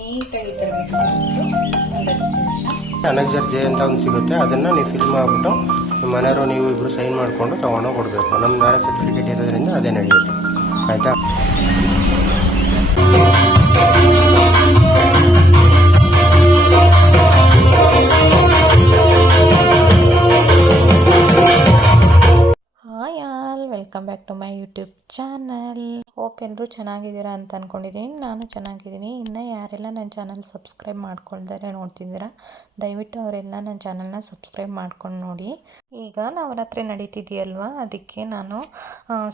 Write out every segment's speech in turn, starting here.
ನೀಟಾಗಿ ಈ ಥರ ಮಿಕ್ಸ್ ಮಾಡಿಬಿಟ್ಟು ಒಂದು 10 ನಿಮಿಷ ಅನಕ್ಷರ್ ಜೆ ಅಂತ ಒಂದು ಸಿಗುತ್ತೆ, ಅದನ್ನು ನೀವು ಫಿಲ್ ಮಾಡಿಬಿಟ್ಟು ನಿಮ್ಮ ಮನೆಯವರು ನೀವು ಇಬ್ಬರು ಸೈನ್ ಮಾಡಿಕೊಂಡು ತೊಗೊಂಡೋಗಿ ಕೊಡಬೇಕು. ನಮ್ಮ ಮ್ಯಾರೇಜ್ ಸರ್ಟಿಫಿಕೇಟ್ ಇರೋದ್ರಿಂದ ಅದೇ ನಡೆಯುತ್ತೆ. ಆಯಿತಾ? Hi all, welcome back to my YouTube channel. Hope ಎಲ್ಲರೂ ಚೆನ್ನಾಗಿದ್ದೀರಾ ಅಂತ ಅಂದ್ಕೊಂಡಿದ್ದೀನಿ. ನಾನು ಚೆನ್ನಾಗಿದ್ದೀನಿ. ಇನ್ನು ಯಾರೆಲ್ಲ ನನ್ನ ಚಾನಲ್ ಸಬ್ಸ್ಕ್ರೈಬ್ ಮಾಡ್ಕೊಳ್ತಾರೆ ನೋಡ್ತಿದ್ದೀರಾ, ದಯವಿಟ್ಟು ಅವರೆಲ್ಲ ನನ್ನ ಚಾನಲ್ನ ಸಬ್ಸ್ಕ್ರೈಬ್ ಮಾಡ್ಕೊಂಡು ನೋಡಿ. ಈಗ ನವರಾತ್ರಿ ನಡೀತಿದೆಯಲ್ವ, ಅದಕ್ಕೆ ನಾನು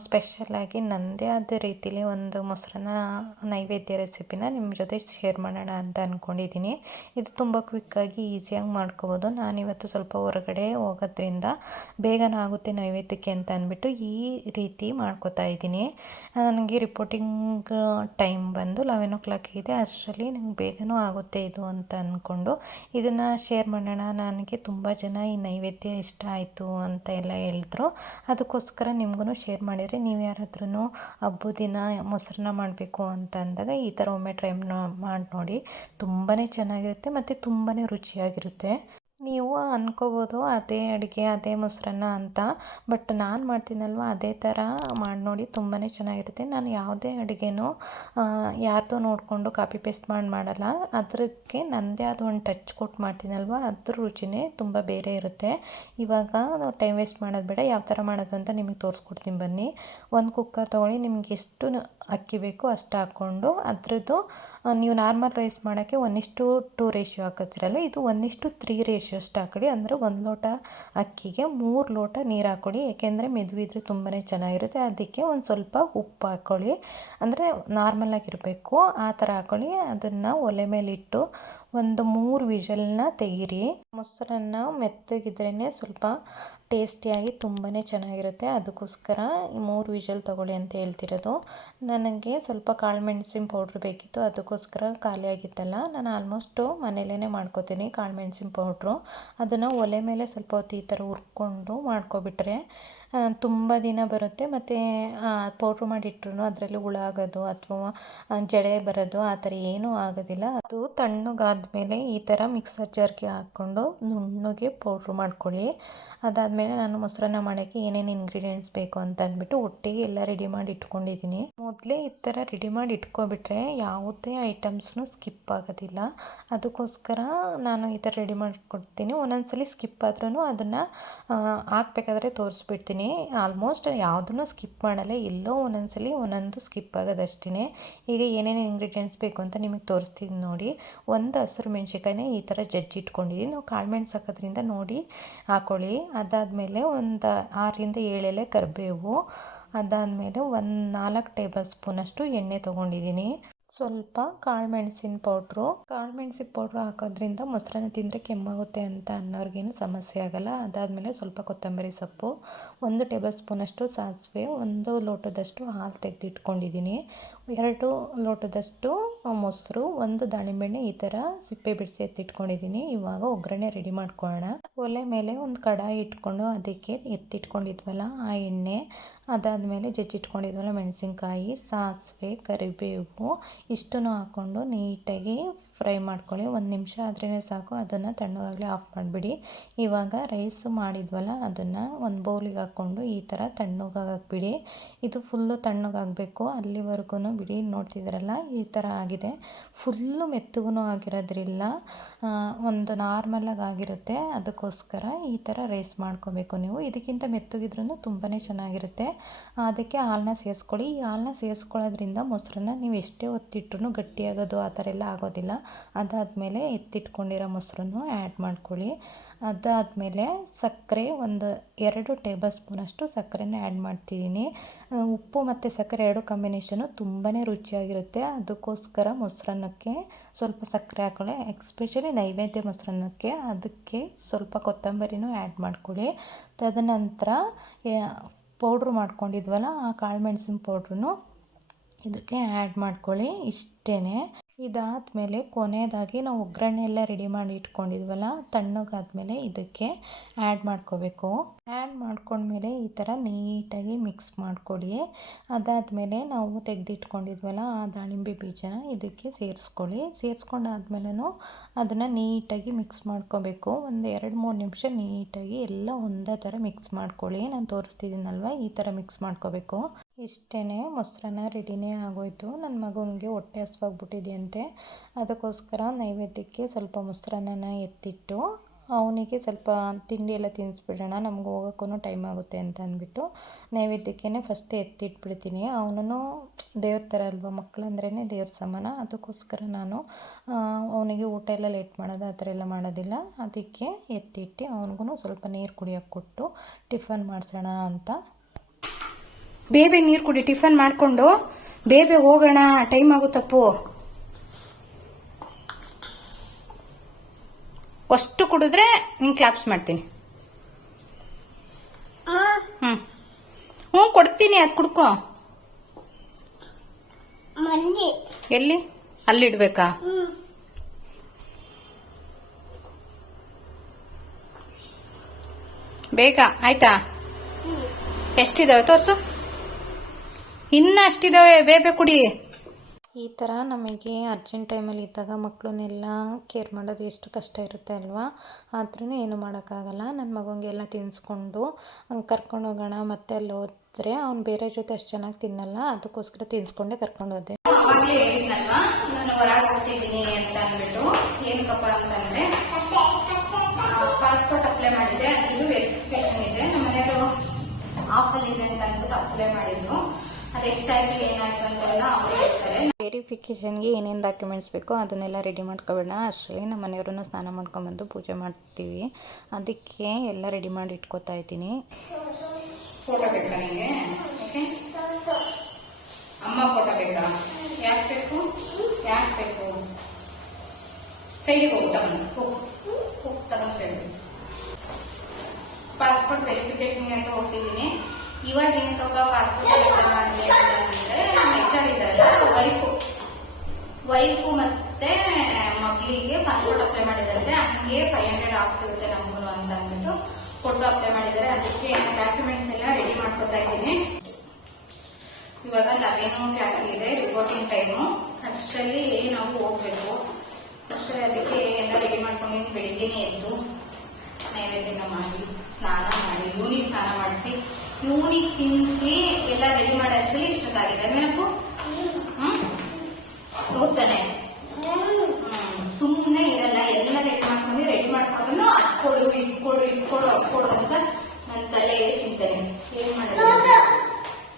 ಸ್ಪೆಷಲಾಗಿ ನನ್ನದೇ ಆದ ರೀತಿಲಿ ಒಂದು ಮೊಸರನ್ನ ನೈವೇದ್ಯ ರೆಸಿಪಿನ ನಿಮ್ಮ ಜೊತೆ ಶೇರ್ ಮಾಡೋಣ ಅಂತ ಅಂದ್ಕೊಂಡಿದ್ದೀನಿ. ಇದು ತುಂಬ ಕ್ವಿಕ್ಕಾಗಿ ಈಸಿಯಾಗಿ ಮಾಡ್ಕೋಬೋದು. ನಾನಿವತ್ತು ಸ್ವಲ್ಪ ಹೊರಗಡೆ ಹೋಗೋದ್ರಿಂದ ಬೇಗನೆ ಆಗುತ್ತೆ ನೈವೇದ್ಯಕ್ಕೆ ಅಂತ ಅಂದ್ಬಿಟ್ಟು ಈ ರೀತಿ ಮಾಡ್ಕೋತಾ ಇದ್ದೀನಿ. ನನಗೆ ರಿಪೋರ್ಟಿಂಗ್ ಟೈಮ್ ಬಂದು 11 o'clock ಇದೆ. ಅಷ್ಟರಲ್ಲಿ ನಂಗೆ ಬೇಗನೂ ಆಗುತ್ತೆ ಇದು ಅಂತ ಅಂದ್ಕೊಂಡು ಇದನ್ನು ಶೇರ್ ಮಾಡೋಣ. ನನಗೆ ತುಂಬ ಜನ ಈ ನೈವೇದ್ಯ ಇಷ್ಟ ಆಯಿತು ಅಂತ ಎಲ್ಲ ಹೇಳಿದ್ರು. ಅದಕ್ಕೋಸ್ಕರ ನಿಮಗೂ ಶೇರ್ ಮಾಡಿದರೆ, ನೀವು ಯಾರಾದ್ರೂ ಹಬ್ಬದ ದಿನ ಮೊಸರನ್ನ ಮಾಡಬೇಕು ಅಂತ ಅಂದಾಗ ಈ ಥರ ಒಮ್ಮೆ ಟ್ರೈ ಮಾಡಿ ನೋಡಿ. ತುಂಬಾ ಚೆನ್ನಾಗಿರುತ್ತೆ ಮತ್ತು ತುಂಬಾ ರುಚಿಯಾಗಿರುತ್ತೆ. ನೀವು ಅಂದ್ಕೋಬೋದು ಅದೇ ಅಡುಗೆ ಅದೇ ಮೊಸರನ್ನ ಅಂತ, ಬಟ್ ನಾನು ಮಾಡ್ತೀನಲ್ವ ಅದೇ ಥರ ಮಾಡಿ ನೋಡಿ, ತುಂಬಾ ಚೆನ್ನಾಗಿರುತ್ತೆ. ನಾನು ಯಾವುದೇ ಅಡುಗೆನೂ ಯಾರ್ದೋ ನೋಡಿಕೊಂಡು ಕಾಪಿ ಪೇಸ್ಟ್ ಮಾಡಲ್ಲ. ಅದಕ್ಕೆ ನನ್ನದೇ ಆದ ಒಂದು ಟಚ್ ಕೊಟ್ಟು ಮಾಡ್ತೀನಲ್ವ, ಅದ್ರ ರುಚಿನೇ ತುಂಬ ಬೇರೆ ಇರುತ್ತೆ. ಇವಾಗ ನಾವು ಟೈಮ್ ವೇಸ್ಟ್ ಮಾಡೋದು ಬೇಡ, ಯಾವ ಥರ ಮಾಡೋದು ಅಂತ ನಿಮಗೆ ತೋರಿಸ್ಕೊಡ್ತೀನಿ ಬನ್ನಿ. ಒಂದು ಕುಕ್ಕರ್ ತೊಗೊಳ್ಳಿ, ನಿಮ್ಗೆ ಎಷ್ಟು ಅಕ್ಕಿ ಬೇಕು ಅಷ್ಟು ಹಾಕ್ಕೊಂಡು ಅದರದ್ದು ನೀವು ನಾರ್ಮಲ್ ರೈಸ್ ಮಾಡೋಕ್ಕೆ 1:2 ರೇಷಿಯೋ ಹಾಕೋತಿರಲ್ಲ, ಇದು 1:3 ರೇಷಿಯೋ ಅಷ್ಟು ಹಾಕೊಳ್ಳಿ. ಅಂದರೆ 1 ಲೋಟ ಅಕ್ಕಿಗೆ 3 ಲೋಟ ನೀರು ಹಾಕ್ಕೊಳ್ಳಿ. ಏಕೆಂದರೆ ಮೆದುವಿದ್ರೆ ತುಂಬಾ ಚೆನ್ನಾಗಿರುತ್ತೆ. ಅದಕ್ಕೆ ಒಂದು ಸ್ವಲ್ಪ ಉಪ್ಪು ಹಾಕ್ಕೊಳ್ಳಿ, ಅಂದರೆ ನಾರ್ಮಲಾಗಿರಬೇಕು ಆ ಥರ ಹಾಕ್ಕೊಳ್ಳಿ. ಅದನ್ನು ಒಲೆ ಮೇಲಿಟ್ಟು ಒಂದು 3 ವಿಷಲ್ನ ತೆಗೀರಿ. ಮೊಸರನ್ನ ಮೆತ್ತಗಿದ್ರೇ ಸ್ವಲ್ಪ ಟೇಸ್ಟಿಯಾಗಿ ತುಂಬಾ ಚೆನ್ನಾಗಿರುತ್ತೆ. ಅದಕ್ಕೋಸ್ಕರ 3 ವಿಷಲ್ ತೊಗೊಳ್ಳಿ ಅಂತ ಹೇಳ್ತಿರೋದು. ನನಗೆ ಸ್ವಲ್ಪ ಕಾಳು ಮೆಣಸಿನ ಪೌಡ್ರ್ ಬೇಕಿತ್ತು, ಅದಕ್ಕೋಸ್ಕರ ಖಾಲಿ ಆಗಿತ್ತಲ್ಲ, ನಾನು ಆಲ್ಮೋಸ್ಟು ಮನೇಲೇ ಮಾಡ್ಕೋತೀನಿ ಕಾಳು ಮೆಣಸಿನ ಪೌಡ್ರು. ಅದನ್ನು ಒಲೆ ಮೇಲೆ ಸ್ವಲ್ಪ ಹೊತ್ತು ಈ ಥರ ಹುರ್ಕೊಂಡು ಮಾಡ್ಕೊಬಿಟ್ರೆ ತುಂಬ ದಿನ ಬರುತ್ತೆ. ಮತ್ತು ಪೌಡ್ರ್ ಮಾಡಿಟ್ರು ಅದರಲ್ಲಿ ಹುಳ ಆಗೋದು ಅಥವಾ ಜಡೆ ಬರೋದು ಆ ಥರ ಏನೂ ಆಗೋದಿಲ್ಲ. ಅದು ತಣ್ಣಗಾದ್ಮೇಲೆ ಈ ಥರ ಮಿಕ್ಸರ್ ಜಾರ್ಗೆ ಹಾಕ್ಕೊಂಡು ನುಣ್ಣಗೆ ಪೌಡ್ರ್ ಮಾಡ್ಕೊಳ್ಳಿ. ಅದಾದಮೇಲೆ ನಾನು ಮೊಸರನ್ನ ಮಾಡೋಕ್ಕೆ ಏನೇನು ಇಂಗ್ರೀಡಿಯೆಂಟ್ಸ್ ಬೇಕು ಅಂತ ಅಂದ್ಬಿಟ್ಟು ಒಟ್ಟಿಗೆ ಎಲ್ಲ ರೆಡಿ ಮಾಡಿ ಇಟ್ಕೊಂಡಿದ್ದೀನಿ. ಮೊದಲೇ ಈ ಥರ ರೆಡಿ ಮಾಡಿ ಇಟ್ಕೊಬಿಟ್ರೆ ಯಾವುದೇ ಐಟಮ್ಸ್ನು ಸ್ಕಿಪ್ ಆಗೋದಿಲ್ಲ. ಅದಕ್ಕೋಸ್ಕರ ನಾನು ಈ ಥರ ರೆಡಿ ಮಾಡಿಕೊಡ್ತೀನಿ. ಒಂದೊಂದ್ಸಲಿ ಸ್ಕಿಪ್ ಆದ್ರೂ ಅದನ್ನು ಹಾಕ್ಬೇಕಾದ್ರೆ ತೋರಿಸ್ಬಿಡ್ತೀನಿ. ಆಲ್ಮೋಸ್ಟ್ ಯಾವುದನ್ನು ಸ್ಕಿಪ್ ಮಾಡಲ್ಲ, ಎಲ್ಲೋ ಒಂದೊಂದ್ಸಲಿ ಒಂದೊಂದು ಸ್ಕಿಪ್ ಆಗೋದಷ್ಟೇ. ಈಗ ಏನೇನು ಇಂಗ್ರೀಡಿಯೆಂಟ್ಸ್ ಬೇಕು ಅಂತ ನಿಮಗೆ ತೋರಿಸ್ತೀನಿ ನೋಡಿ. ಒಂದು ಹಸಿರು ಮೆಣಸಿನ್ಕಾಯಿನ ಈ ಥರ ಜಜ್ಜಿಟ್ಕೊಂಡಿದ್ದೀನಿ. ನಾವು ಕಾಳು ಮೆಣಸು ಹಾಕೋದ್ರಿಂದ ನೋಡಿ ಹಾಕ್ಕೊಳ್ಳಿ. ಅದಾದಮೇಲೆ ಒಂದು 6ರಿಂದ 7 ಎಲೆ ಕರಿಬೇವು. ಅದಾದಮೇಲೆ ಒಂದು 4 ಟೇಬಲ್ ಸ್ಪೂನಷ್ಟು ಎಣ್ಣೆ ತೊಗೊಂಡಿದ್ದೀನಿ. ಸ್ವಲ್ಪ ಕಾಳು ಮೆಣಸಿನ ಪೌಡ್ರು ಹಾಕೋದ್ರಿಂದ ಮೊಸರನ್ನ ತಿಂದರೆ ಕೆಮ್ಮಾಗುತ್ತೆ ಅಂತ ಅನ್ನೋರಿಗೇನು ಸಮಸ್ಯೆ ಆಗೋಲ್ಲ. ಅದಾದಮೇಲೆ ಸ್ವಲ್ಪ ಕೊತ್ತಂಬರಿ ಸೊಪ್ಪು, 1 ಟೇಬಲ್ ಸ್ಪೂನಷ್ಟು ಸಾಸಿವೆ, 1 ಲೋಟದಷ್ಟು ಹಾಲು ತೆಗೆದಿಟ್ಕೊಂಡಿದ್ದೀನಿ, 2 ಲೋಟದಷ್ಟು ಮೊಸರು, 1 ದಾಳಿಂಬೆಹಣ್ಣೆ ಈ ಥರ ಸಿಪ್ಪೆ ಬಿಡಿಸಿ ಎತ್ತಿಟ್ಕೊಂಡಿದ್ದೀನಿ. ಇವಾಗ ಒಗ್ಗರಣೆ ರೆಡಿ ಮಾಡ್ಕೊಳ್ಳೋಣ. ಒಲೆ ಮೇಲೆ ಒಂದು ಕಡಾಯಿ ಇಟ್ಕೊಂಡು ಅದಕ್ಕೆ ಎತ್ತಿಟ್ಕೊಂಡಿದ್ವಲ್ಲ ಆ ಎಣ್ಣೆ, ಅದಾದಮೇಲೆ ಜಜ್ಜಿಟ್ಕೊಂಡಿದ್ವಲ್ಲ ಮೆಣಸಿನ್ಕಾಯಿ, ಸಾಸಿವೆ, ಕರಿಬೇವು ಇಷ್ಟನ್ನು ಹಾಕ್ಕೊಂಡು ನೀಟಾಗಿ ಫ್ರೈ ಮಾಡ್ಕೊಳ್ಳಿ. 1 ನಿಮಿಷ ಆದ್ರೇ ಸಾಕು, ಅದನ್ನು ತಣ್ಣಗಾಗಲಿ ಆಫ್ ಮಾಡಿಬಿಡಿ. ಇವಾಗ ರೈಸ್ ಮಾಡಿದ್ವಲ್ಲ ಅದನ್ನು ಒಂದು ಬೌಲಿಗೆ ಹಾಕ್ಕೊಂಡು ಈ ಥರ ತಣ್ಣಗಾಗಬಿಡಿ. ಇದು ಫುಲ್ಲು ತಣ್ಣಗಾಗಬೇಕು, ಅಲ್ಲಿವರೆಗೂ ಬಿಡಿ. ನೋಡ್ತಿದ್ದೀರಲ್ಲ ಈ ಥರ ಆಗಿದೆ. ಫುಲ್ಲು ಮೆತ್ತಗೂ ಆಗಿರೋದ್ರಿಲ್ಲ, ಒಂದು ನಾರ್ಮಲಾಗಿ ಆಗಿರುತ್ತೆ. ಅದಕ್ಕೋಸ್ಕರ ಈ ಥರ ರೈಸ್ ಮಾಡ್ಕೋಬೇಕು ನೀವು. ಇದಕ್ಕಿಂತ ಮೆತ್ತಗಿದ್ರೂ ತುಂಬಾ ಚೆನ್ನಾಗಿರುತ್ತೆ. ಅದಕ್ಕೆ ಹಾಲನ್ನ ಸೇರಿಸ್ಕೊಳ್ಳಿ. ಈ ಹಾಲನ್ನ ಸೇರಿಸ್ಕೊಳ್ಳೋದ್ರಿಂದ ಮೊಸರನ್ನ ನೀವು ಎಷ್ಟೇ ಒತ್ತಿಟ್ರೂ ಗಟ್ಟಿಯಾಗೋದು ಆ ಥರ ಎಲ್ಲ ಆಗೋದಿಲ್ಲ. ಅದಾದಮೇಲೆ ಎತ್ತಿಟ್ಕೊಂಡಿರೋ ಮೊಸರನ್ನು ಆ್ಯಡ್ ಮಾಡ್ಕೊಳ್ಳಿ. ಅದಾದಮೇಲೆ ಸಕ್ಕರೆ ಒಂದು 2 ಟೇಬಲ್ ಸ್ಪೂನಷ್ಟು ಸಕ್ಕರೆನ ಆ್ಯಡ್ ಮಾಡ್ತಿದ್ದೀನಿ. ಉಪ್ಪು ಮತ್ತು ಸಕ್ಕರೆ 2 ಕಾಂಬಿನೇಷನು ತುಂಬಾ ರುಚಿಯಾಗಿರುತ್ತೆ. ಅದಕ್ಕೋಸ್ಕರ ಮೊಸರನ್ನಕ್ಕೆ ಸ್ವಲ್ಪ ಸಕ್ಕರೆ ಹಾಕ್ಕೊಳ್ಳಿ, ಎಸ್ಪೆಷಲಿ ನೈವೇದ್ಯ ಮೊಸರನ್ನಕ್ಕೆ. ಅದಕ್ಕೆ ಸ್ವಲ್ಪ ಕೊತ್ತಂಬರಿನೂ ಆ್ಯಡ್ ಮಾಡ್ಕೊಳ್ಳಿ. ತದನಂತರ ಪೌಡ್ರು ಮಾಡ್ಕೊಂಡಿದ್ವಲ್ಲ ಆ ಕಾಳು ಮೆಣಸಿನ ಪೌಡ್ರೂ ಇದಕ್ಕೆ ಆ್ಯಡ್ ಮಾಡ್ಕೊಳ್ಳಿ. ಇಷ್ಟೇ. ಇದಾದಮೇಲೆ ಕೊನೆಯದಾಗಿ ನಾವು ಒಗ್ಗರಣೆ ಎಲ್ಲ ರೆಡಿ ಮಾಡಿ ಇಟ್ಕೊಂಡಿದ್ವಲ್ಲ, ತಣ್ಣಗಾದ್ಮೇಲೆ ಇದಕ್ಕೆ ಆ್ಯಡ್ ಮಾಡ್ಕೋಬೇಕು. ಆ್ಯಡ್ ಮಾಡ್ಕೊಂಡ್ಮೇಲೆ ಈ ಥರ ನೀಟಾಗಿ ಮಿಕ್ಸ್ ಮಾಡಿಕೊಡಿ. ಅದಾದಮೇಲೆ ನಾವು ತೆಗೆದಿಟ್ಕೊಂಡಿದ್ವಲ್ಲ ಆ ದಾಳಿಂಬೆ ಬೀಜನ ಇದಕ್ಕೆ ಸೇರಿಸ್ಕೊಳ್ಳಿ. ಸೇರಿಸ್ಕೊಂಡಾದ್ಮೇಲೂ ಅದನ್ನು ನೀಟಾಗಿ ಮಿಕ್ಸ್ ಮಾಡ್ಕೋಬೇಕು. ಒಂದು 2-3 ನಿಮಿಷ ನೀಟಾಗಿ ಎಲ್ಲ ಒಂದೇ ಥರ ಮಿಕ್ಸ್ ಮಾಡ್ಕೊಳ್ಳಿ. ನಾನು ತೋರಿಸ್ತಿದ್ದೀನಲ್ವ, ಈ ಥರ ಮಿಕ್ಸ್ ಮಾಡ್ಕೋಬೇಕು. ಇಷ್ಟೇ, ಮೊಸರನ್ನ ರೆಡಿನೇ ಆಗೋಯ್ತು. ನನ್ನ ಮಗನಿಗೆ ಹೊಟ್ಟೆ ಹಸ್ವಾಗ್ಬಿಟ್ಟಿದೆಯಂತೆ, ಅದಕ್ಕೋಸ್ಕರ ನೈವೇದ್ಯಕ್ಕೆ ಸ್ವಲ್ಪ ಮೊಸರನ್ನ ಎತ್ತಿಟ್ಟು ಅವನಿಗೆ ಸ್ವಲ್ಪ ತಿಂಡಿ ಎಲ್ಲ ತಿನ್ನಿಸ್ಬಿಡೋಣ, ನಮ್ಗೆ ಹೋಗೋಕ್ಕೂ ಟೈಮ್ ಆಗುತ್ತೆ ಅಂತ ಅಂದ್ಬಿಟ್ಟು ನೈವೇದ್ಯಕ್ಕೆ ಫಸ್ಟ್ ಎತ್ತಿಟ್ಬಿಡ್ತೀನಿ. ಅವನು ದೇವ್ರ ಥರ ಅಲ್ವ, ಮಕ್ಕಳಂದ್ರೇ ದೇವ್ರ ಸಮಾನ. ಅದಕ್ಕೋಸ್ಕರ ನಾನು ಅವನಿಗೆ ಊಟ ಎಲ್ಲ ಲೇಟ್ ಮಾಡೋದು ಆ ಥರ ಎಲ್ಲ ಮಾಡೋದಿಲ್ಲ. ಅದಕ್ಕೆ ಎತ್ತಿಟ್ಟು ಅವನಿಗೂ ಸ್ವಲ್ಪ ನೀರು ಕುಡಿಯೋಕ್ಕೆ ಕೊಟ್ಟು ಟಿಫನ್ ಮಾಡಿಸೋಣ ಅಂತ. ಬೇಬೆ ನೀರು ಕುಡಿ, ಟಿಫನ್ ಮಾಡಿಕೊಂಡು ಬೇಬೆ ಹೋಗೋಣ, ಟೈಮ್ ಆಗುತ್ತಪ್ಪು. ಅಷ್ಟು ಕುಡಿದ್ರೆ ನಿಂಗೆ ಕ್ಲಾಪ್ಸ್ ಮಾಡ್ತೀನಿ. ಹ್ಞೂ ಕೊಡ್ತೀನಿ, ಅದು ಕುಡ್ಕೋ. ಎಲ್ಲಿ? ಅಲ್ಲಿಡ್ಬೇಕಾ? ಬೇಗ ಆಯ್ತಾ? ಎಷ್ಟಿದಾವೆ ತೋರ್ಸು. ಇನ್ನು ಅಷ್ಟಿದಾವೆ, ಬೇಬೆ ಕುಡಿ. ಈ ಥರ ನಮಗೆ ಅರ್ಜೆಂಟ್ ಟೈಮಲ್ಲಿ ಇದ್ದಾಗ ಮಕ್ಕಳನ್ನೆಲ್ಲ ಕೇರ್ ಮಾಡೋದು ಎಷ್ಟು ಕಷ್ಟ ಇರುತ್ತೆ ಅಲ್ವಾ. ಆದ್ರೂ ಏನು ಮಾಡೋಕ್ಕಾಗಲ್ಲ. ನನ್ನ ಮಗನಿಗೆಲ್ಲ ತಿನ್ನಿಸ್ಕೊಂಡು ಕರ್ಕೊಂಡು ಹೋಗೋಣ. ಮತ್ತೆ ಅಲ್ಲಿ ಹೋದರೆ ಅವ್ನು ಬೇರೆ ಜೊತೆ ಅಷ್ಟು ಚೆನ್ನಾಗಿ ತಿನ್ನಲ್ಲ, ಅದಕ್ಕೋಸ್ಕರ ತಿನ್ನಿಸ್ಕೊಂಡೇ ಕರ್ಕೊಂಡು ಹೋದೆ. ಹೇಳಿದ್ನಲ್ವಾ, ನಾನು ಹೊರಗೆ ಹೋಗ್ತಿದ್ದೀನಿ ಅಂತ ಅಂದ್ಬಿಟ್ಟು. ಏನಕ್ಕಪ್ಪ ಅಂತಂದರೆ ಪಾಸ್ಪೋರ್ಟ್ ಅಪ್ಲೈ ಮಾಡಿದ್ದೆ, ಅದು ವೆರಿಫಿಕೇಶನ್ ಇದೆ. ನಮ್ಮ ಮನೆಯವರು ಆಫಲ್ಲಿದೆ ಅಂತ ಅಂದ್ಬಿಟ್ಟು ಅಪ್ಲೈ ಮಾಡಿದ್ರು. ಅದೆಷ್ಟಾಯ್ತು ಏನಾಯ್ತು ಅಂತೆಲ್ಲ ಅವರು ಹೇಳ್ತಾರೆ. ವೆರಿಫಿಕೇಷನ್ಗೆ ಏನೇನು ಡಾಕ್ಯುಮೆಂಟ್ಸ್ ಬೇಕೋ ಅದನ್ನೆಲ್ಲ ರೆಡಿ ಮಾಡ್ಕೊಬೇಡ. ಅಷ್ಟರಲ್ಲಿ ನಮ್ಮ ಮನೆಯವ್ರನ್ನ ಸ್ನಾನ ಮಾಡ್ಕೊಂಬಂದು ಪೂಜೆ ಮಾಡ್ತೀವಿ. ಅದಕ್ಕೆ ಎಲ್ಲ ರೆಡಿ ಮಾಡಿ ಇಟ್ಕೋತಾ ಇದ್ದೀನಿ. ಫೋಟೋ ಬೇಕಾ ನಿಮಗೆ? ಓಕೆ, ಅಮ್ಮ ಫೋಟೋ ಬೇಕಾ? ಯಾಕೆ ಬೇಕು? ಯಾಕೆ ಬೇಕು? ಸೈಡಿಗೆ ಹೋಗಿ ತಗೊಂಡು ಸೈಡ್. ಪಾಸ್ಪೋರ್ಟ್ ವೆರಿಫಿಕೇಶನ್ಗೆ ಅಂತ ಹೋಗ್ತಿದ್ದೀನಿ. ಇವಾಗ ಏನಕ್ಕಪ್ಪ ಪಾಸ್ಪೋರ್ಟ್ ಅಪ್ಲೈ ಮಾಡಿದೆ ಅಂತಂದರೆ, ನಮ್ಮ HR ಇದ್ದಾರಲ್ಲ, ವೈಫು ಮತ್ತೆ ಮಕ್ಕಳಿಗೆ ಪಾಸ್ಪೋರ್ಟ್ ಅಪ್ಲೈ ಮಾಡಿದಂತೆ. ಹಂಗೆ 500 ಆಫ್ ಸಿಗುತ್ತೆ ನಮಗೂ ಅಂತ ಅಂದ್ಬಿಟ್ಟು ಫೋಟೋ ಅಪ್ಲೈ ಮಾಡಿದ್ದಾರೆ. ಅದಕ್ಕೆ ಡಾಕ್ಯುಮೆಂಟ್ಸ್ ಎಲ್ಲ ರೆಡಿ ಮಾಡ್ಕೊತಾ ಇದ್ದೀನಿ. ಇವಾಗ 11 ಇದೆ ರಿಪೋರ್ಟಿಂಗ್ ಟೈಮು. ಅಷ್ಟರಲ್ಲಿ ನಾವು ಹೋಗ್ಬೇಕು. ಅಷ್ಟರಲ್ಲಿ ಅದಕ್ಕೆ ಎಲ್ಲ ರೆಡಿ ಮಾಡ್ಕೊಂಡು ಬೆಳಿಗ್ಗೆನೇ ಎದ್ದು ನೈವೇದ್ಯ ಮಾಡಿ ಸ್ನಾನ ಮಾಡಿ ಇವನಿಗೆ ಸ್ನಾನ ಮಾಡಿಸಿ ಇವನಿಗೆ ತಿನ್ನಿಸಿ ಎಲ್ಲ ರೆಡಿ ಮಾಡಿ ಅಷ್ಟರಲ್ಲಿ ಇಷ್ಟೊತ್ತಾಗಿದೆ. ಮೇಲಕ್ಕೂ ಹೋಗ್ತಾನೆ, ಸುಮ್ಮನೆ ಇರಲ್ಲ. ಎಲ್ಲ ರೆಡಿ ಮಾಡ್ಕೊಂಡು ಅಟ್ಕೊಡು ಅಟ್ಕೊಡು ಅಂತ ನನ್ನ ತಲೆ ತಿಂತಾನೆ. ಏನ್ ಮಾಡಿದ್ರೆ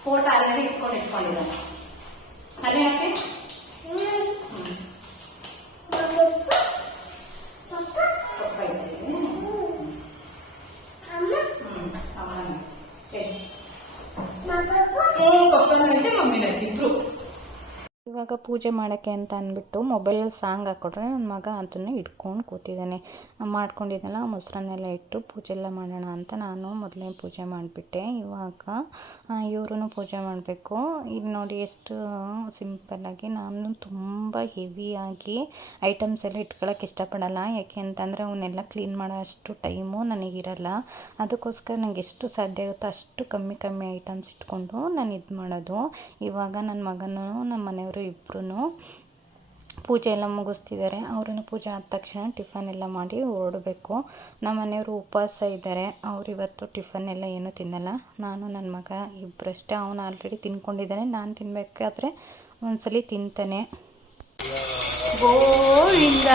ಫೋಟೋ ಆಲ್ರೆಡಿ ಇಸ್ಕೊಂಡು ಇಟ್ಕೊಂಡಿದ್ದಾನೆ. ಅಲ್ಲೇ ಯಾಕೆ ಇವಾಗ ಪೂಜೆ ಮಾಡೋಕ್ಕೆ ಅಂತ ಅಂದ್ಬಿಟ್ಟು ಮೊಬೈಲಲ್ಲಿ ಸಾಂಗ್ ಹಾಕ್ಕೊಟ್ರೆ ನನ್ನ ಮಗ ಅದನ್ನು ಇಟ್ಕೊಂಡು ಕೂತಿದ್ದಾನೆ. ಮಾಡ್ಕೊಂಡಿದ್ದೆಲ್ಲ ಮೊಸರನ್ನೆಲ್ಲ ಇಟ್ಟು ಪೂಜೆ ಎಲ್ಲ ಮಾಡೋಣ ಅಂತ ನಾನು ಮೊದಲೇ ಪೂಜೆ ಮಾಡಿಬಿಟ್ಟೆ. ಇವಾಗ ಇವ್ರೂ ಪೂಜೆ ಮಾಡಬೇಕು. ಇದು ನೋಡಿ ಎಷ್ಟು ಸಿಂಪಲ್ಲಾಗಿ. ನಾನು ತುಂಬ ಹೆವಿಯಾಗಿ ಐಟಮ್ಸ್ ಎಲ್ಲ ಇಟ್ಕೊಳ್ಳೋಕೆ ಇಷ್ಟಪಡಲ್ಲ. ಯಾಕೆ ಅಂತಂದರೆ ಅವನ್ನೆಲ್ಲ ಕ್ಲೀನ್ ಮಾಡೋ ಅಷ್ಟು ಟೈಮು ನನಗಿರಲ್ಲ. ಅದಕ್ಕೋಸ್ಕರ ನನಗೆ ಎಷ್ಟು ಸಾಧ್ಯ ಆಗುತ್ತೋ ಅಷ್ಟು ಕಮ್ಮಿ ಐಟಮ್ಸ್ ಇಟ್ಕೊಂಡು ನಾನು ಇದು ಮಾಡೋದು. ಇವಾಗ ನನ್ನ ಮಗನೂ ನಮ್ಮ ಮನೆಯವರು ಇಬ್ಬರೂ ಪೂಜೆ ಎಲ್ಲ ಮುಗಿಸ್ತಿದ್ದಾರೆ. ಅವ್ರೂ ಪೂಜೆ ಆದ ತಕ್ಷಣ ಟಿಫನ್ ಎಲ್ಲ ಮಾಡಿ ಹೊರಡಬೇಕು. ನಮ್ಮ ಮನೆಯವರು ಉಪವಾಸ ಇದ್ದಾರೆ. ಅವ್ರು ಇವತ್ತು ಟಿಫನ್ ಎಲ್ಲ ಏನೂ ತಿನ್ನಲ್ಲ. ನಾನು ನನ್ನ ಮಗ ಇಬ್ಬರಷ್ಟೇ. ಅವನು ಆಲ್ರೆಡಿ ತಿನ್ಕೊಂಡಿದ್ದಾನೆ. ನಾನು ತಿನ್ನಬೇಕಾದ್ರೆ ಒಂದ್ಸಲಿ ತಿಂತಾನೆ. ಗೋವಿಂದ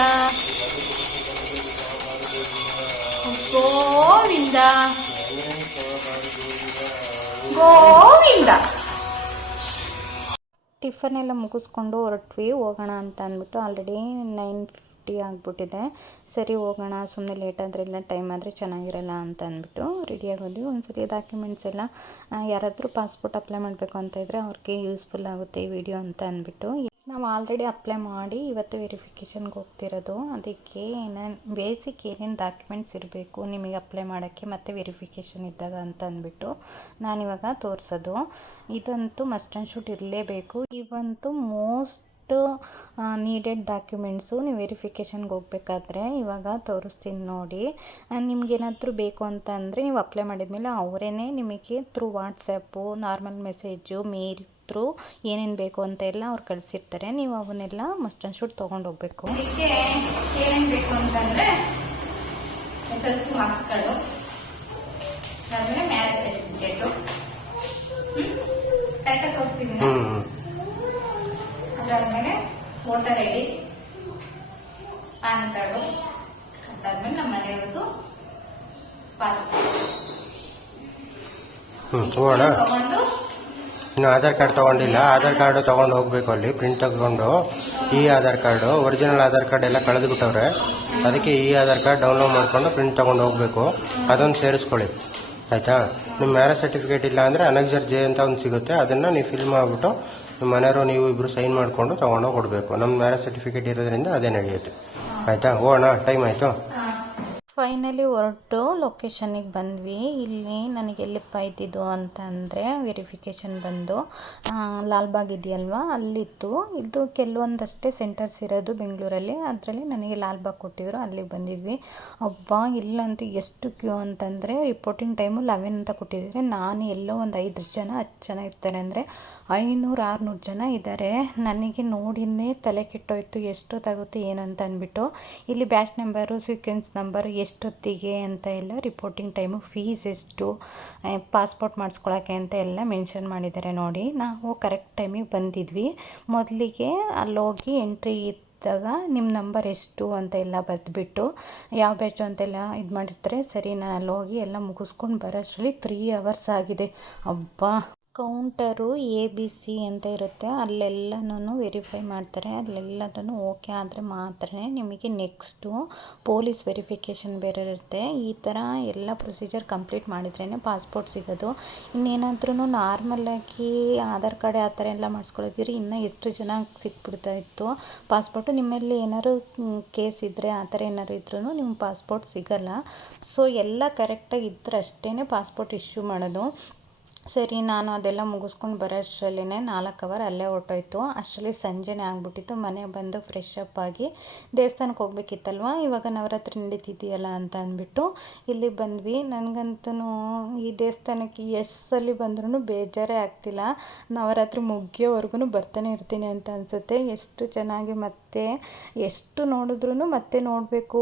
ಗೋವಿಂದ ಗೋವಿಂದ. ಟಿಫನ್ ಎಲ್ಲ ಮುಗಿಸ್ಕೊಂಡು ಹೊರಟ್ವಿ. ಹೋಗೋಣ ಅಂತ ಅಂದ್ಬಿಟ್ಟು ಆಲ್ರೆಡಿ 9:50 ಆಗಿಬಿಟ್ಟಿದೆ. ಸರಿ ಹೋಗೋಣ, ಸುಮ್ಮನೆ ಲೇಟ್ ಆದರೆ ಇಲ್ಲ ಟೈಮ್ ಆದರೆ ಚೆನ್ನಾಗಿರಲ್ಲ ಅಂತ ಅಂದ್ಬಿಟ್ಟು ರೆಡಿಯಾಗಿ ಹೋದ್ವಿ. ಒಂದ್ಸರಿ ಡಾಕ್ಯುಮೆಂಟ್ಸ್ ಎಲ್ಲ ಯಾರಾದರೂ ಪಾಸ್ಪೋರ್ಟ್ ಅಪ್ಲೈ ಮಾಡಬೇಕು ಅಂತ ಇದ್ದರೆ ಅವ್ರಿಗೆ ಯೂಸ್ಫುಲ್ ಆಗುತ್ತೆ ಈ ವಿಡಿಯೋ ಅಂತ ಅಂದ್ಬಿಟ್ಟು ನಾವು ಆಲ್ರೆಡಿ ಅಪ್ಲೈ ಮಾಡಿ ಇವತ್ತು ವೆರಿಫಿಕೇಷನ್ಗೆ ಹೋಗ್ತಿರೋದು. ಅದಕ್ಕೆ ಬೇಸಿಕ್ ಏನೇನು ಡಾಕ್ಯುಮೆಂಟ್ಸ್ ಇರಬೇಕು ನಿಮಗೆ ಅಪ್ಲೈ ಮಾಡೋಕ್ಕೆ ಮತ್ತು ವೆರಿಫಿಕೇಷನ್ ಇದ್ದಾಗ ಅಂತ ಅಂದ್ಬಿಟ್ಟು ನಾನಿವಾಗ ತೋರಿಸೋದು. ಇದಂತೂ ಮಸ್ಟ್ ಆ್ಯಂಡ್ ಶುಡ್ ಇರಲೇಬೇಕು. ಇವಂತೂ ಮೋಸ್ಟ್ ನೀಡೆಡ್ ಡಾಕ್ಯುಮೆಂಟ್ಸು ನೀವು ವೆರಿಫಿಕೇಷನ್ಗೆ ಹೋಗ್ಬೇಕಾದ್ರೆ ಇವಾಗ ತೋರಿಸ್ತೀನಿ ನೋಡಿ. ನಿಮ್ಗೇನಾದರೂ ಬೇಕು ಅಂತ ಅಂದರೆ ನೀವು ಅಪ್ಲೈ ಮಾಡಿದ್ಮೇಲೆ ಅವರೇ ನಿಮಗೆ ಥ್ರೂ ವಾಟ್ಸಪ್ಪು, ನಾರ್ಮಲ್ ಮೆಸೇಜು, ಮೇಲ್ ಥ್ರೂ ಏನೇನು ಬೇಕು ಅಂತ ಎಲ್ಲ ಅವ್ರು ಕಳಿಸಿರ್ತಾರೆ. ನೀವು ಅವನ್ನೆಲ್ಲ ಮಸ್ಟ್ ಆ್ಯಂಡ್ ಶುಡ್ ತೊಗೊಂಡು ಹೋಗ್ಬೇಕು. ಇದಕ್ಕೆ ಏನೇನು ಬೇಕು ಅಂತಂದರೆ SSLC ಮಾರ್ಕ್ಸ್ಗಳು, ಆಮೇಲೆ ಮ್ಯಾರೇಜ್ ಸರ್ಟಿಫಿಕೇಟು, ಕರೆಕ್ಟಾಗಿ ತೋರಿಸ್ತೀನಿ. ಅದಾದ್ಮೇಲೆ ವೋಟರ್ ID, ಪಾನ್ ಕಾರ್ಡು, ಅದಾದ್ಮೇಲೆ ನಮ್ಮ ಮನೆಯವ್ರದ್ದು ಪಾಸ್ಪೋರ್ಟ್ ತಗೊಂಡು. ಇನ್ನು ಆಧಾರ್ ಕಾರ್ಡ್ ತೊಗೊಂಡಿಲ್ಲ, ಆಧಾರ್ ಕಾರ್ಡು ತೊಗೊಂಡು ಹೋಗ್ಬೇಕು. ಅಲ್ಲಿ ಪ್ರಿಂಟ್ ತಗೊಂಡು Aadhaar card, original Aadhaar card ಎಲ್ಲ ಕಳೆದು ಬಿಟ್ಟವ್ರೆ. ಅದಕ್ಕೆ ಆಧಾರ್ ಕಾರ್ಡ್ ಡೌನ್ಲೋಡ್ ಮಾಡಿಕೊಂಡು ಪ್ರಿಂಟ್ ತೊಗೊಂಡು ಹೋಗಬೇಕು. ಅದೊಂದು ಸೇರಿಸ್ಕೊಳ್ಳಿ ಆಯಿತಾ. ನಿಮ್ಮ ಮ್ಯಾರೇಜ್ ಸರ್ಟಿಫಿಕೇಟ್ ಇಲ್ಲ ಅಂದರೆ ಅನಕ್ಸರ್ ಜೆ ಅಂತ ಒಂದು ಸಿಗುತ್ತೆ, ಅದನ್ನು ನೀವು ಫಿಲ್ ಮಾಡಿಬಿಟ್ಟು ನಿಮ್ಮ ಮನೆಯವರು ನೀವು ಇಬ್ಬರು ಸೈನ್ ಮಾಡಿಕೊಂಡು ತೊಗೊಂಡು ಕೊಡಬೇಕು. ನಮ್ಮ ಮ್ಯಾರೇಜ್ ಸರ್ಟಿಫಿಕೇಟ್ ಇರೋದ್ರಿಂದ ಅದೇ ನಡೆಯುತ್ತೆ ಆಯಿತಾ. ಹೋಗೋಣ, ಟೈಮ್ ಆಯಿತು. ಫೈನಲಿ ಹೊರಟು ಲೊಕೇಶನಿಗೆ ಬಂದ್ವಿ. ಇಲ್ಲಿ ನನಗೆ ಎಲ್ಲಿಪ್ಪ ಇದ್ದಿದ್ದು ಅಂತ ಅಂದರೆ ವೆರಿಫಿಕೇಷನ್ ಬಂದು ಲಾಲ್ಬಾಗ್ ಇದೆಯಲ್ವಾ ಅಲ್ಲಿತ್ತು. ಇದು ಕೆಲವೊಂದಷ್ಟೇ ಸೆಂಟರ್ಸ್ ಇರೋದು ಬೆಂಗಳೂರಲ್ಲಿ, ಅದರಲ್ಲಿ ನನಗೆ ಲಾಲ್ಬಾಗ್ ಕೊಟ್ಟಿದ್ರು, ಅಲ್ಲಿಗೆ ಬಂದಿದ್ವಿ. ಅಬ್ಬಾ ಇಲ್ಲಂತೂ ಎಷ್ಟು ಕ್ಯೂ ಅಂತಂದರೆ ರಿಪೋರ್ಟಿಂಗ್ ಟೈಮು 11 ಅಂತ ಕೊಟ್ಟಿದ್ದಾರೆ. ನಾನು ಎಲ್ಲೋ ಒಂದು 5 ಜನ 10 ಜನ ಇರ್ತಾರೆ ಅಂದರೆ 500-600 ಜನ ಇದ್ದಾರೆ. ನನಗೆ ನೋಡಿನೇ ತಲೆ ಕೆಟ್ಟೋಯ್ತು, ಎಷ್ಟೊತ್ತಾಗುತ್ತೆ ಏನು ಅಂತ ಅಂದ್ಬಿಟ್ಟು. ಇಲ್ಲಿ ಬ್ಯಾಚ್ ನಂಬರು, ಸೀಕ್ವೆನ್ಸ್ ನಂಬರು, ಎಷ್ಟೊತ್ತಿಗೆ ಅಂತ ಎಲ್ಲ, ರಿಪೋರ್ಟಿಂಗ್ ಟೈಮು, ಫೀಸ್ ಎಷ್ಟು, ಪಾಸ್ಪೋರ್ಟ್ ಮಾಡಿಸ್ಕೊಳಕ್ಕೆ ಅಂತ ಎಲ್ಲ ಮೆನ್ಷನ್ ಮಾಡಿದ್ದಾರೆ ನೋಡಿ. ನಾವು ಕರೆಕ್ಟ್ ಟೈಮಿಗೆ ಬಂದಿದ್ವಿ. ಮೊದಲಿಗೆ ಅಲ್ಲೋಗಿ ಎಂಟ್ರಿ ಇದ್ದಾಗ ನಿಮ್ಮ ನಂಬರ್ ಎಷ್ಟು ಅಂತ ಎಲ್ಲ ಬರೆದ್ಬಿಟ್ಟು ಯಾವ ಬ್ಯಾಚು ಅಂತೆಲ್ಲ ಇದು ಮಾಡಿರ್ತಾರೆ. ಸರಿ, ನಾನು ಅಲ್ಲೋಗಿ ಎಲ್ಲ ಮುಗಿಸ್ಕೊಂಡು ಬರೋಷ್ಟರಲ್ಲಿ 3 hours ಆಗಿದೆ. ಅಬ್ಬಾ ಕೌಂಟರು ABC ಅಂತ ಇರುತ್ತೆ, ಅಲ್ಲೆಲ್ಲನೂ ವೆರಿಫೈ ಮಾಡ್ತಾರೆ. ಅಲ್ಲೆಲ್ಲದೂ ಓಕೆ ಆದರೆ ಮಾತ್ರ ನಿಮಗೆ ನೆಕ್ಸ್ಟು ಪೊಲೀಸ್ ವೆರಿಫಿಕೇಷನ್ ಬೇರೆ ಇರುತ್ತೆ. ಈ ಥರ ಎಲ್ಲ ಪ್ರೊಸೀಜರ್ ಕಂಪ್ಲೀಟ್ ಮಾಡಿದ್ರೇ ಪಾಸ್ಪೋರ್ಟ್ ಸಿಗೋದು. ಇನ್ನೇನಾದ್ರೂ ನಾರ್ಮಲಾಗಿ ಆಧಾರ್ ಕಾರ್ಡ್ ಆ ಥರ ಎಲ್ಲ ಮಾಡಿಸ್ಕೊಳ್ಳೋದಿದ್ರೆ ಇನ್ನೂ ಎಷ್ಟು ಜನ ಸಿಕ್ಬಿಡ್ತಾ ಇತ್ತು ಪಾಸ್ಪೋರ್ಟು. ನಿಮ್ಮಲ್ಲಿ ಏನಾದ್ರು ಕೇಸ್ ಇದ್ದರೆ ಆ ಥರ ಏನಾದ್ರು ಇದ್ರೂ ನಿಮ್ಮ ಪಾಸ್ಪೋರ್ಟ್ ಸಿಗೋಲ್ಲ. ಸೊ ಎಲ್ಲ ಕರೆಕ್ಟಾಗಿ ಇದ್ದರೆ ಅಷ್ಟೇ ಪಾಸ್ಪೋರ್ಟ್ ಇಶ್ಯೂ ಮಾಡೋದು. ಸರಿ, ನಾನು ಅದೆಲ್ಲ ಮುಗಿಸ್ಕೊಂಡು ಬರೋಷ್ಟರಲ್ಲೇ 4 hour ಅಲ್ಲೇ ಹೊರಟೋಯ್ತು. ಅಷ್ಟರಲ್ಲಿ ಸಂಜೆನೇ ಆಗಿಬಿಟ್ಟಿತ್ತು. ಮನೆಗೆ ಬಂದು ಫ್ರೆಶ್ ಅಪ್ ಆಗಿ ದೇವಸ್ಥಾನಕ್ಕೆ ಹೋಗ್ಬೇಕಿತ್ತಲ್ವ, ಇವಾಗ ನವರಾತ್ರಿ ನಡೀತಿದೆಯಲ್ಲ ಅಂತ ಅಂದ್ಬಿಟ್ಟು ಇಲ್ಲಿ ಬಂದ್ವಿ. ನನಗಂತೂ ಈ ದೇವಸ್ಥಾನಕ್ಕೆ ಎಷ್ಟು ಸಲ ಬಂದ್ರೂ ಬೇಜಾರೇ ಆಗ್ತಿಲ್ಲ. ನವರಾತ್ರಿ ಮುಗಿಯೋವರೆಗೂ ಬರ್ತಾನೆ ಇರ್ತೀನಿ ಅಂತ ಅನಿಸುತ್ತೆ. ಎಷ್ಟು ಚೆನ್ನಾಗಿ ಮತ್ತೆ ಎಷ್ಟು ನೋಡಿದ್ರೂ ಮತ್ತೆ ನೋಡಬೇಕು,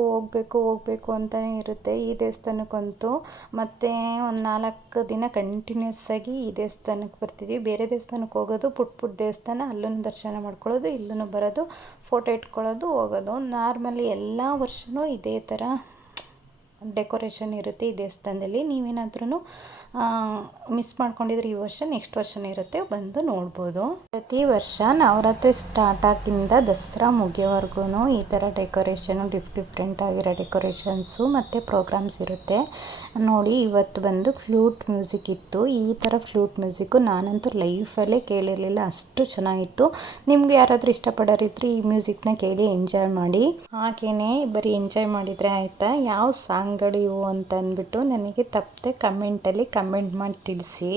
ಹೋಗಬೇಕು ಅಂತಲೇ ಇರುತ್ತೆ ಈ ದೇವಸ್ಥಾನಕ್ಕಂತೂ. ಮತ್ತು ಒಂದು 4 ದಿನ ಕಂಟಿನ್ಯೂಸ್ ಆಗಿ ಈ ದೇವಸ್ಥಾನಕ್ಕೆ ಬರ್ತಿದ್ವಿ. ಬೇರೆ ದೇವಸ್ಥಾನಕ್ಕೆ ಹೋಗೋದು ಪುಟ್ಟ ದೇವಸ್ಥಾನ, ಅಲ್ಲೂ ದರ್ಶನ ಮಾಡ್ಕೊಳ್ಳೋದು, ಇಲ್ಲೂ ಬರೋದು, ಫೋಟೋ ಇಟ್ಕೊಳ್ಳೋದು, ಹೋಗೋದು. ನಾರ್ಮಲಿ ಎಲ್ಲ ವರ್ಷವೂ ಇದೇ ಥರ ಡೆಕೋರೇಷನ್ ಇರುತ್ತೆ ಈ ದೇವಸ್ಥಾನದಲ್ಲಿ. ನೀವೇನಾದ್ರೂ ಮಿಸ್ ಮಾಡ್ಕೊಂಡಿದ್ರೆ ಈ ವರ್ಷ ನೆಕ್ಸ್ಟ್ ವರ್ಷನೇ ಇರುತ್ತೆ, ಬಂದು ನೋಡ್ಬೋದು. ಪ್ರತಿ ವರ್ಷ ನವರಾತ್ರಿ ಸ್ಟಾರ್ಟ್ ಆಗಿಂದ ದಸರಾ ಮುಗಿಯೋವರೆಗೂ ಈ ಥರ ಡೆಕೋರೇಷನು ಡಿಫ್ರೆಂಟ್ ಆಗಿರೋ ಡೆಕೋರೇಷನ್ಸು ಮತ್ತು ಪ್ರೋಗ್ರಾಮ್ಸ್ ಇರುತ್ತೆ ನೋಡಿ. ಇವತ್ತು ಬಂದು ಫ್ಲೂಟ್ ಮ್ಯೂಸಿಕ್ ಇತ್ತು. ಈ ಥರ ಫ್ಲೂಟ್ ಮ್ಯೂಸಿಕ್ಕು ನಾನಂತೂ ಲೈಫಲ್ಲೇ ಕೇಳಿರಲಿಲ್ಲ, ಅಷ್ಟು ಚೆನ್ನಾಗಿತ್ತು. ನಿಮ್ಗೆ ಯಾರಾದರೂ ಇಷ್ಟಪಡೋರಿದ್ರೆ ಈ ಮ್ಯೂಸಿಕ್ನ ಕೇಳಿ ಎಂಜಾಯ್ ಮಾಡಿ. ಹಾಗೇ ಬರೀ ಎಂಜಾಯ್ ಮಾಡಿದರೆ ಆಯಿತಾ, ಯಾವ ಸಾಂಗ್ಗಳು ಇವು ಅಂತ ಅಂದ್ಬಿಟ್ಟು ನನಗೆ ತಪ್ಪದೆ ಕಮೆಂಟ್ ಮಾಡಿ ತಿಳಿಸಿ.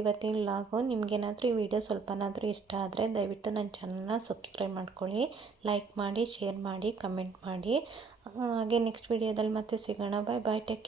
ಇವತ್ತಿನ ವ್ಲಾಗು. ನಿಮಗೇನಾದರೂ ಈ ವಿಡಿಯೋ ಸ್ವಲ್ಪನಾದರೂ ಇಷ್ಟ ಆದರೆ ದಯವಿಟ್ಟು ನನ್ನ ಚಾನಲ್ನ ಸಬ್ಸ್ಕ್ರೈಬ್ ಮಾಡ್ಕೊಳ್ಳಿ, ಲೈಕ್ ಮಾಡಿ, ಶೇರ್ ಮಾಡಿ, ಕಮೆಂಟ್ ಮಾಡಿ. ಹಾಗೆ ನೆಕ್ಸ್ಟ್ ವಿಡಿಯೋದಲ್ಲಿ ಮತ್ತೆ ಸಿಗೋಣ. ಬಾಯ್ ಬಾಯ್, ಟೇಕ್ ಕೇರ್.